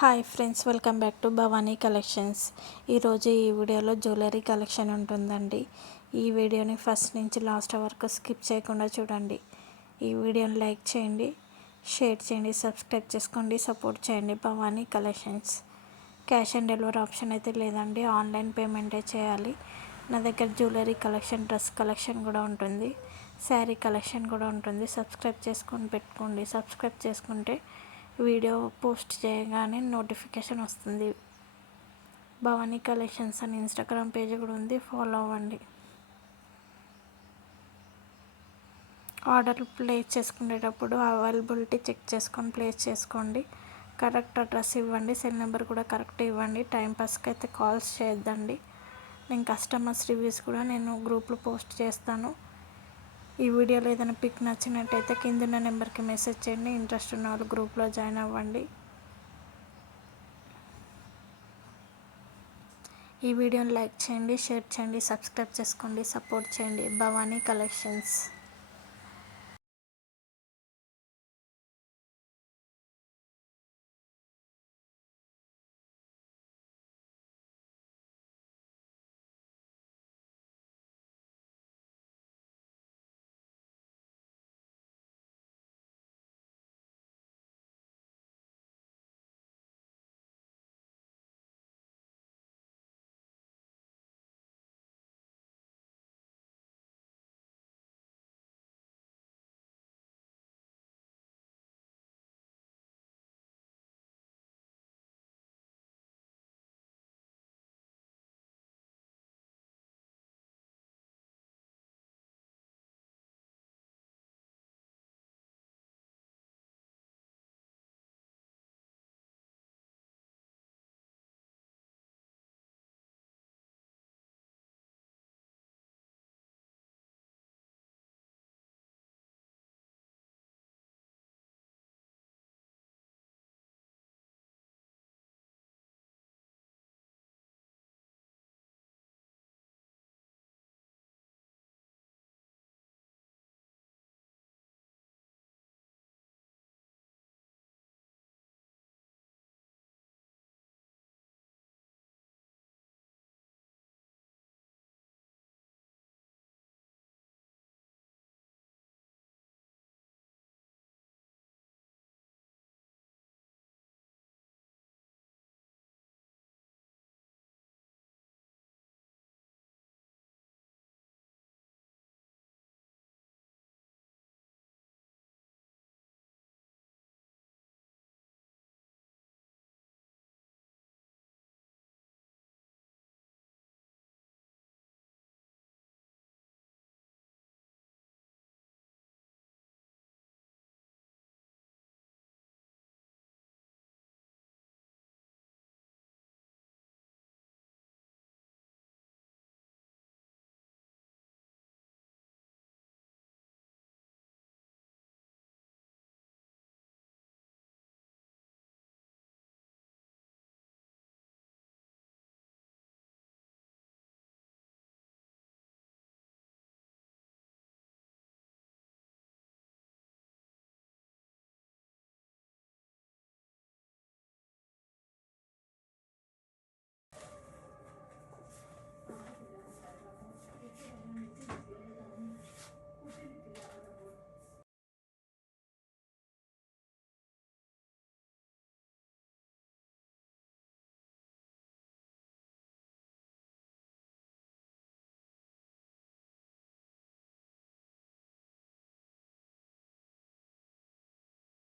Hi friends, welcome back to Bhavani collections. ఈరోజు ఈ వీడియోలో జ్యువెలరీ కలెక్షన్ ఉంటుందండి. ఈ వీడియోని ఫస్ట్ నుంచి లాస్ట్ వరకు స్కిప్ చేయకుండా చూడండి. ఈ వీడియోని లైక్ చేయండి, షేర్ చేయండి, సబ్స్క్రైబ్ చేసుకోండి, సపోర్ట్ చేయండి. Bhavani collections. Cash on delivery option అయితే లేదండి, ఆన్లైన్ పేమెంటే చేయాలి. నా దగ్గర జ్యువెలరీ కలెక్షన్, డ్రెస్ కలెక్షన్ కూడా ఉంటుంది, శారీ కలెక్షన్ కూడా ఉంటుంది. సబ్స్క్రైబ్ చేసుకొని పెట్టుకోండి. సబ్స్క్రైబ్ చేసుకుంటే వీడియో పోస్ట్ చేయగానే నోటిఫికేషన్ వస్తుంది. భవానీ కలెక్షన్స్ అని ఇన్స్టాగ్రామ్ పేజ్ కూడా ఉంది, ఫాలో అవ్వండి. ఆర్డర్ ప్లేస్ చేసుకునేటప్పుడు అవైలబిలిటీ చెక్ చేసుకొని ప్లేస్ చేసుకోండి. కరెక్ట్ అడ్రస్ ఇవ్వండి, సెల్ నెంబర్ కూడా కరెక్ట్ ఇవ్వండి. టైంపాస్కి అయితే కాల్స్ చేయొద్దండి. నేను కస్టమర్స్ రివ్యూస్ కూడా నేను గ్రూప్లో పోస్ట్ చేస్తాను. ఈ వీడియోలో ఏదైనా పిక్ నచ్చినట్టయితే కింద నెంబర్కి మెసేజ్ చేయండి. ఇంట్రెస్ట్ ఉన్న వాళ్ళు గ్రూప్లో జాయిన్ అవ్వండి. ఈ వీడియోని లైక్ చేయండి, షేర్ చేయండి, సబ్స్క్రైబ్ చేసుకోండి, సపోర్ట్ చేయండి. భవానీ కలెక్షన్స్.